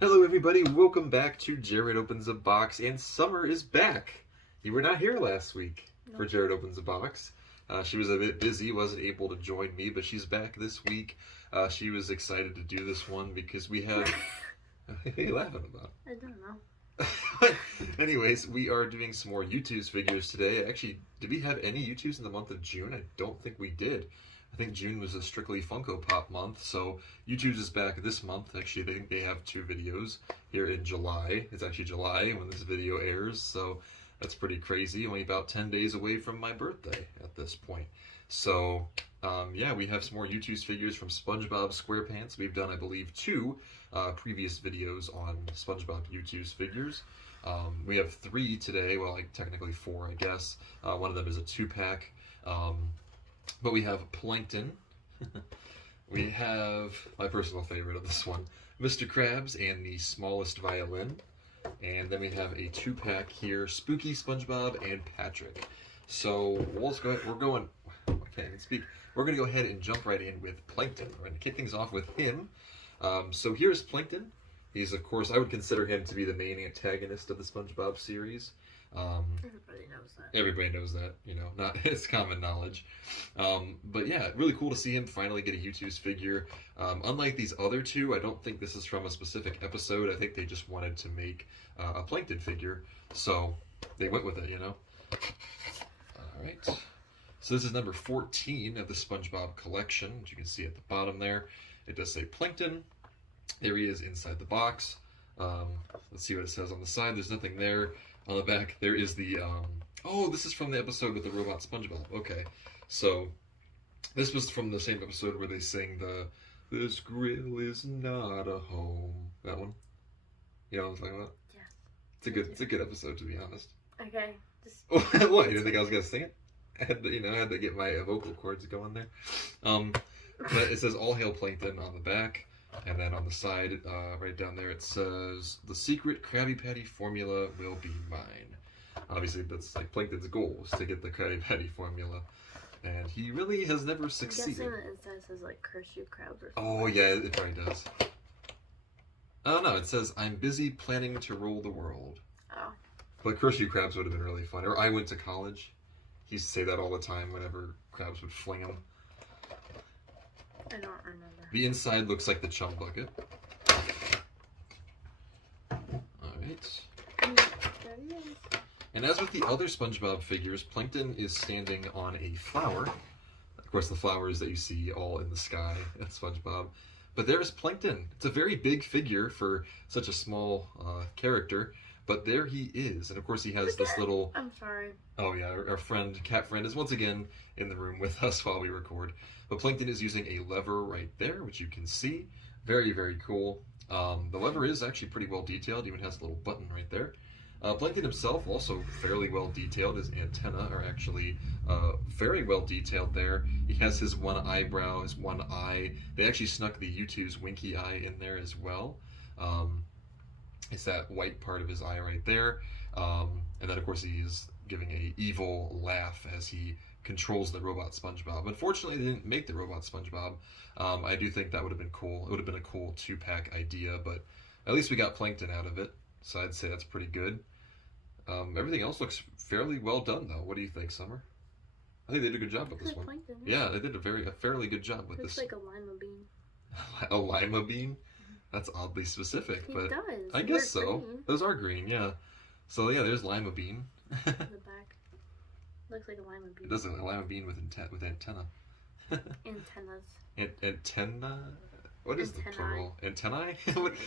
Hello everybody, welcome back to Jared Opens a Box, and Summer is back. You were not here last week for Jared Opens a Box. She was a bit busy, wasn't able to join me, but she's back this week. She was excited to do this one because we have... What are you laughing about? I don't know. Anyways, we are doing some more Youtooz figures today. Actually, did we have any Youtooz in the month of June? I don't think we did. I think June was a strictly Funko Pop month, so Youtooz is back this month. Actually, they have two videos here in July. It's actually July when this video airs, so that's pretty crazy. Only about 10 days away from my birthday at this point. So, yeah, we have some more Youtooz figures from SpongeBob SquarePants. We've done, I believe, two previous videos on SpongeBob Youtooz figures. We have three today, well, like technically four, I guess. One of them is a 2-pack. But we have Plankton. We have my personal favorite of this one, Mr. Krabs and the smallest violin. And then we have a 2-pack here, Spooky SpongeBob and Patrick. So let's go ahead. We're going to go ahead and jump right in with Plankton. We're going to kick things off with him. So here's Plankton. He's, of course, I would consider him to be the main antagonist of the SpongeBob series. Everybody knows that. Everybody knows that, you know, not it's common knowledge. But yeah, really cool to see him finally get a Youtooz figure. Unlike these other two, I don't think this is from a specific episode. I think they just wanted to make a Plankton figure, so they went with it, you know. Alright, so this is number 14 of the SpongeBob collection, which you can see at the bottom there. It does say Plankton. There he is inside the box. Let's see what it says on the side. There's nothing there. On the back, there is the, oh, this is from the episode with the robot SpongeBob. Okay, so this was from the same episode where they sing "This grill is not a home." That one? You know what I'm talking about? Yeah. It's a good episode, to be honest. Okay. What? You didn't think I was gonna sing it? I had to get my vocal cords going there. But it says "All Hail Plankton" on the back. And then on the side, right down there, it says, "The secret Krabby Patty formula will be mine." Obviously, that's like Plankton's goal, is to get the Krabby Patty formula. And he really has never succeeded. I'm guessing it says, like, "Curse you, Krabs," or something. Oh, yeah, it probably does. Oh, no, it says, "I'm busy planning to rule the world." Oh. But "Curse you, Krabs" would have been really fun. Or "I went to college." He used to say that all the time whenever Krabs would fling him. I don't remember. The inside looks like the chum bucket. Alright. There he is. And as with the other SpongeBob figures, Plankton is standing on a flower. Of course, the flowers that you see all in the sky at SpongeBob. But there's Plankton. It's a very big figure for such a small character. But there he is. And of course, he has this little... I'm sorry. Oh yeah, our friend, cat friend, is once again in the room with us while we record. But Plankton is using a lever right there, which you can see. Very, very cool. The lever is actually pretty well detailed, even has a little button right there. Plankton himself, also fairly well detailed. His antennae are actually very well detailed there. He has his one eyebrow, his one eye. They actually snuck the Youtooz winky eye in there as well. It's that white part of his eye right there. And then, of course, he's giving a evil laugh as he controls the robot SpongeBob. Unfortunately, they didn't make the robot SpongeBob. I do think that would have been cool. It would have been a cool 2-pack idea, but at least we got Plankton out of it, so I'd say that's pretty good. Everything else looks fairly well done, though. What do you think, Summer? I think they did a good job with this one. Plankton. Yeah, they did a fairly good job with this. Looks like a lima bean. A lima bean? That's oddly specific, It but does. I guess so. Green. Those are green, yeah. So yeah, there's lima bean. In the back. Looks like a lima bean. It does look like a lima bean with antenna. Antennas. Antenna? What is the Antennae. plural? Antennae?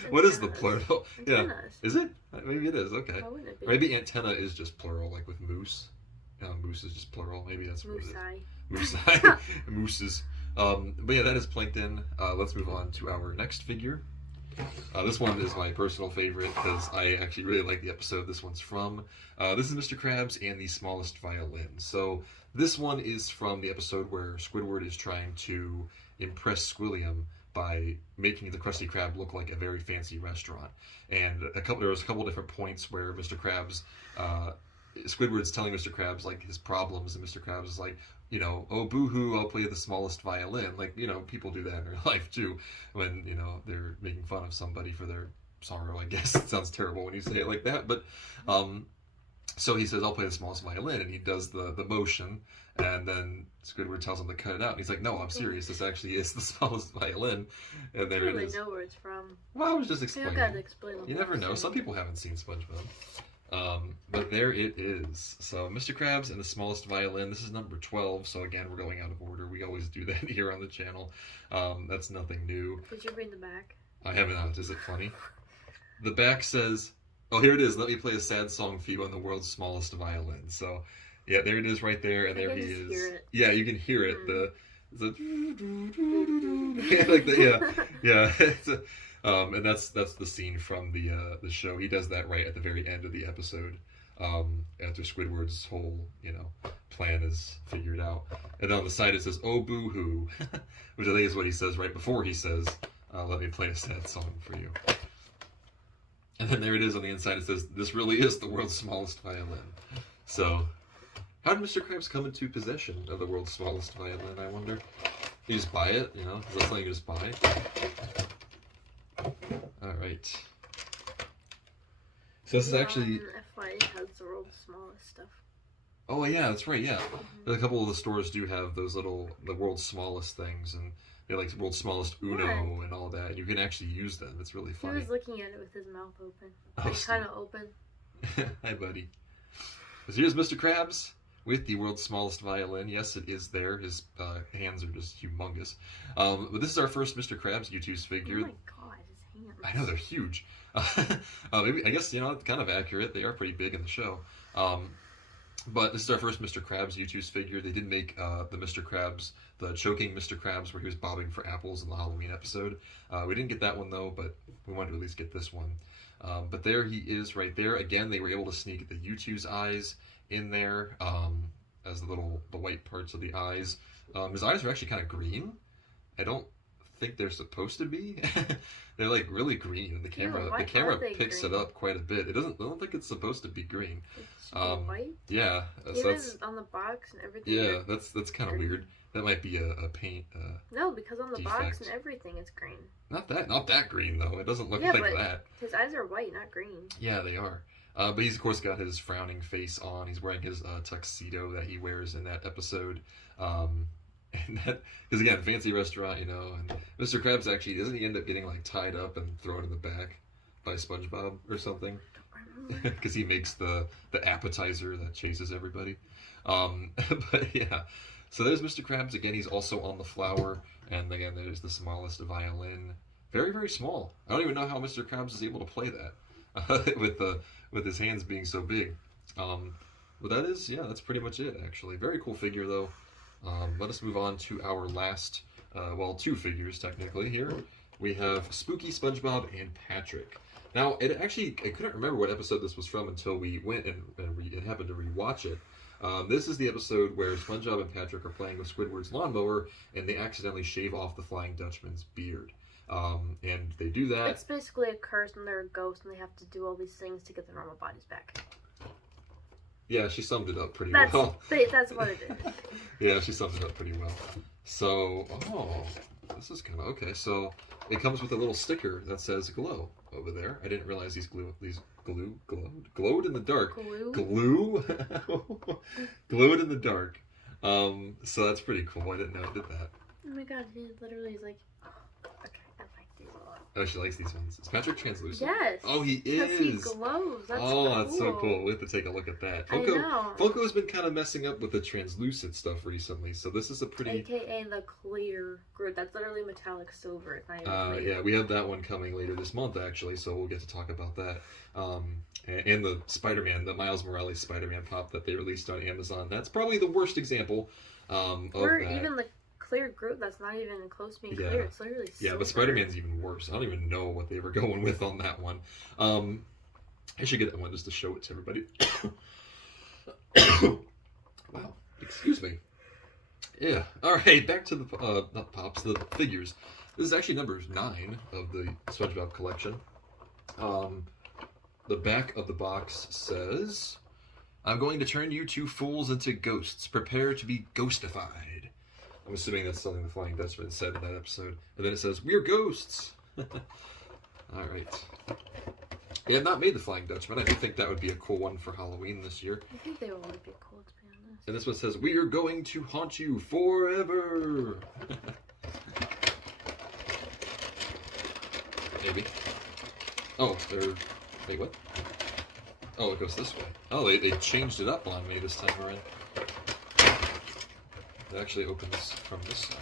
What is the plural? Yeah. Antennas. Is it? Maybe it is, okay. Why wouldn't it be? Maybe antenna is just plural, like with moose. Moose is just plural. Maybe that's what it is. Moose-eye. Mooses. But yeah, that is Plankton. Let's move on to our next figure. This one is my personal favorite because I actually really like the episode this one's from. This is Mr. Krabs and the smallest violin. So this one is from the episode where Squidward is trying to impress Squilliam by making the Krusty Krab look like a very fancy restaurant. And there was a couple different points where Mr. Krabs, Squidward's telling Mr. Krabs like his problems, and Mr. Krabs is like, you know, "Oh, boo-hoo, I'll play the smallest violin." Like, you know, people do that in real life too, when, you know, they're making fun of somebody for their sorrow, I guess. It sounds terrible when you say it like that, but so he says, I'll play the smallest violin, and he does the motion, and then Squidward tells him to cut it out, and he's like, no, I'm serious, this actually is the smallest violin, and there it is. I know where it's from. Well, I was just explaining. You gotta explain You never know, some people haven't seen SpongeBob. But there it is. So, Mr. Krabs and the smallest violin, this is number 12, so again, we're going out of order. We always do that here on the channel. That's nothing new. Did you read the back? I have not. Is it funny? The back says, oh, here it is. Let me play a sad song for you on the world's smallest violin. So, yeah, there it is right there, and there he is. Hear it. Yeah, you can hear it. The like the yeah. It's and that's the scene from the show. He does that right at the very end of the episode. After Squidward's whole plan is figured out, and on the side it says "Oh boo hoo," which I think is what he says right before he says, "Let me play a sad song for you." And then there it is on the inside. It says, "This really is the world's smallest violin." So, how did Mr. Krabs come into possession of the world's smallest violin? I wonder. You just buy it, Is that something you just buy? All right. So this is actually. FY has the world's smallest stuff. Oh yeah, that's right. Yeah, a couple of the stores do have those the world's smallest things, and they're like the world's smallest Uno and all that. You can actually use them. It's really funny. He was looking at it with his mouth open. Oh, Like, kind of open. Hi, buddy. So here's Mr. Krabs with the world's smallest violin. Yes, it is there. His hands are just humongous. But this is our first Mr. Krabs Youtooz figure. Oh my god, his hands. I know, they're huge. Maybe, I guess, it's kind of accurate. They are pretty big in the show. But this is our first Mr. Krabs Youtooz figure. They did make the Mr. Krabs, the choking Mr. Krabs, where he was bobbing for apples in the Halloween episode. We didn't get that one, though, but we wanted to at least get this one. But there he is right there. Again, they were able to sneak the Youtooz eyes in there as the white parts of the eyes. His eyes are actually kind of green. I don't think they're supposed to be. They're like really green, and the camera picks green? it up quite a bit. I don't think it's supposed to be green. It's white. Yeah, Even so that's on the box and everything. yeah, that's kind of weird. That might be a paint. No, because on the defect. box and everything it's green. Not that green though. It doesn't look Yeah, like but that. His eyes are white, not green. Yeah, they are. But he's of course got his frowning face on. He's wearing his tuxedo that he wears in that episode. And that, because again, fancy restaurant, and Mr. Krabs actually, doesn't he end up getting like tied up and thrown in the back by SpongeBob or something? Because he makes the appetizer that chases everybody. But yeah, so there's Mr. Krabs again. He's also on the flower, and again, there's the smallest violin. Very, very small. I don't even know how Mr. Krabs is able to play that with his hands being so big. But that's pretty much it. Actually, very cool figure though. Let us move on to our last, two figures technically here. We have Spooky SpongeBob and Patrick. Now, I couldn't remember what episode this was from until we went and happened to rewatch it. This is the episode where SpongeBob and Patrick are playing with Squidward's lawnmower, and they accidentally shave off the Flying Dutchman's beard. And they do that. It's basically a curse, and they're a ghost, and they have to do all these things to get their normal bodies back. Yeah, she summed it up pretty That's well. That's what it is. Yeah, she summed it up pretty well. So, this is kind of okay. So, it comes with a little sticker that says glow over there. I didn't realize these glowed in the dark. Glue? Glowed in the dark. So that's pretty cool. I didn't know it did that. Oh my god, he literally is like, okay, I like these a lot. Oh, she likes these ones. Is Patrick translucent? Yes. Oh, he is. Because he glows. That's cool. That's so cool. We have to take a look at that. I know. Funko's been kind of messing up with the translucent stuff recently, so this is a pretty... AKA the clear group. That's literally metallic silver. It's not even clear. Yeah, we have that one coming later this month, actually, so we'll get to talk about that. And the Spider-Man, the Miles Morales Spider-Man pop that they released on Amazon. That's probably the worst example of that. Even the clear group that's not even close to being clear. It's literally silver. Yeah, but Spider-Man's even worse. I don't even know what they were going with on that one. I should get that one just to show it to everybody. Wow, excuse me. Yeah, alright, back to the, not pops, the figures. This is actually number 9 of the SpongeBob collection. The back of the box says, "I'm going to turn you two fools into ghosts. Prepare to be ghostified." I'm assuming that's something the Flying Dutchman said in that episode. And then it says, "We're ghosts." Alright. They have not made the Flying Dutchman. I do think that would be a cool one for Halloween this year. I think they would be cool, to be honest. And this one says, "We are going to haunt you forever." Maybe. Oh, they're... Wait, what? Oh, it goes this way. Oh, they changed it up on me this time around. It actually opens from this side.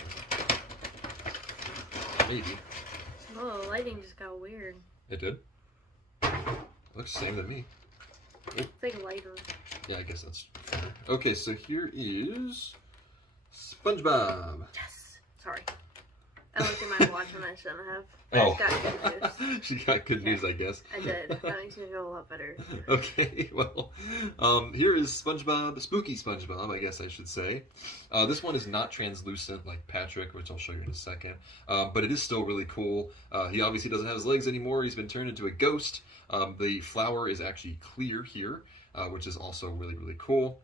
Maybe. Oh, the lighting just got weird. It did? Looks the same to me. It's like lighter. Yeah, I guess that's fair. Okay, so here is SpongeBob. Yes! Sorry. I looked at my watch and I shouldn't have. I Oh. just got good news. She got good news, I guess. I did. That makes me feel a lot better. Okay, well, here is SpongeBob, Spooky SpongeBob, I guess I should say. This one is not translucent like Patrick, which I'll show you in a second, but it is still really cool. He obviously doesn't have his legs anymore. He's been turned into a ghost. The flower is actually clear here, which is also really, really cool.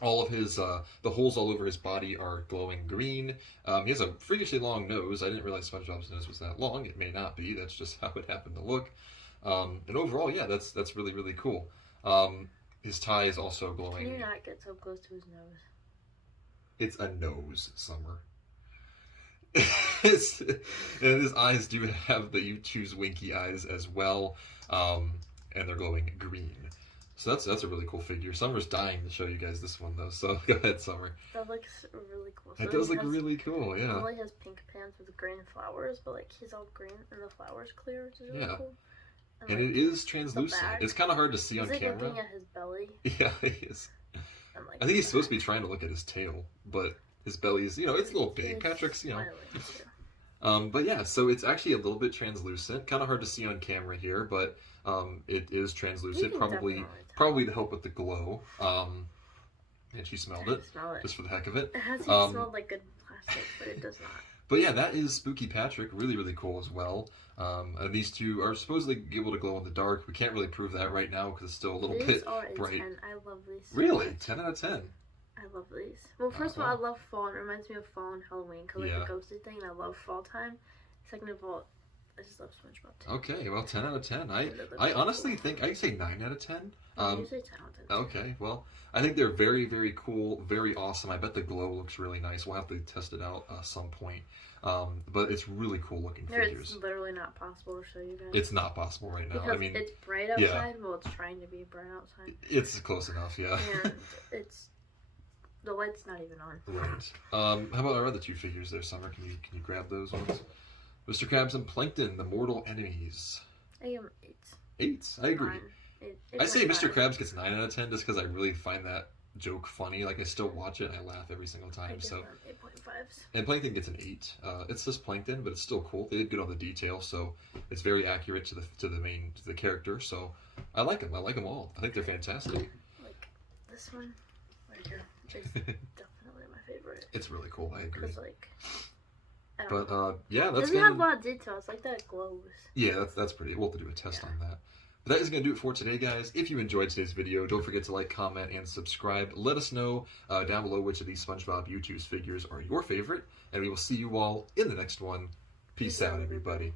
All of his, the holes all over his body are glowing green. He has a freakishly long nose. I didn't realize SpongeBob's nose was that long. It may not be. That's just how it happened to look. And overall, yeah, that's really, really cool. His tie is also glowing. Can you not get so close to his nose? It's a nose, Summer. And his eyes do have the Youtooz winky eyes as well. And they're glowing green. So that's a really cool figure. Summer's dying to show you guys this one though, so go ahead, Summer. That looks really cool. It does look really cool, yeah. He only has pink pants with green flowers, but like he's all green and the flowers clear, which is really cool. And like, it is translucent. It's kind of hard to see on camera. He's looking at his belly. Yeah, he is. And, like, I think he's supposed to be trying to look at his tail, but his belly's, it's a little big. Patrick's, but yeah, so it's actually a little bit translucent. Kind of hard to see on camera here, but it is translucent. Probably to help with the glow. And she smelled it, just for the heck of it. It hasn't smelled like good plastic, but it does not. But yeah, that is Spooky Patrick. Really, really cool as well. These two are supposedly able to glow in the dark. We can't really prove that right now because it's still a little bit bright. 10. I love these. Really? 10 out of 10? I love these. Well, first of all, I love fall. It reminds me of fall and Halloween because like the ghosty thing. And I love fall time. Second of all, I just love SpongeBob too. Okay, well, 10 out of 10. I honestly think I'd say 9 out of 10. You say 10 out of 10. Okay, well, I think they're very, very cool, very awesome. I bet the glow looks really nice. We'll have to test it out some point. But it's really cool looking figures. It's literally not possible to show you guys. It's not possible right now. Because it's bright outside. Well, it's trying to be bright outside. It's close enough, yeah. And the light's not even on. Right. How about our other two figures there, Summer? Can you grab those ones? Mr. Krabs and Plankton, the mortal enemies. I am 8. 8. I agree. I say Mr. Krabs gets 9 out of 10 just because I really find that joke funny. Like, I still watch it and I laugh every single time. So 8.5s. And Plankton gets an 8. It's just Plankton, but it's still cool. They did good on the detail, so it's very accurate to the character. So I like them. I like them all. I think they're fantastic. Like this one right here is definitely my favorite. It's really cool. I agree. But yeah, that's doesn't have a lot of details. Like that it glows. Yeah, that's pretty. We'll have to do a test on that. But that is going to do it for today, guys. If you enjoyed today's video, don't forget to like, comment, and subscribe. Let us know down below which of these SpongeBob Youtooz figures are your favorite, and we will see you all in the next one. Peace out, everybody.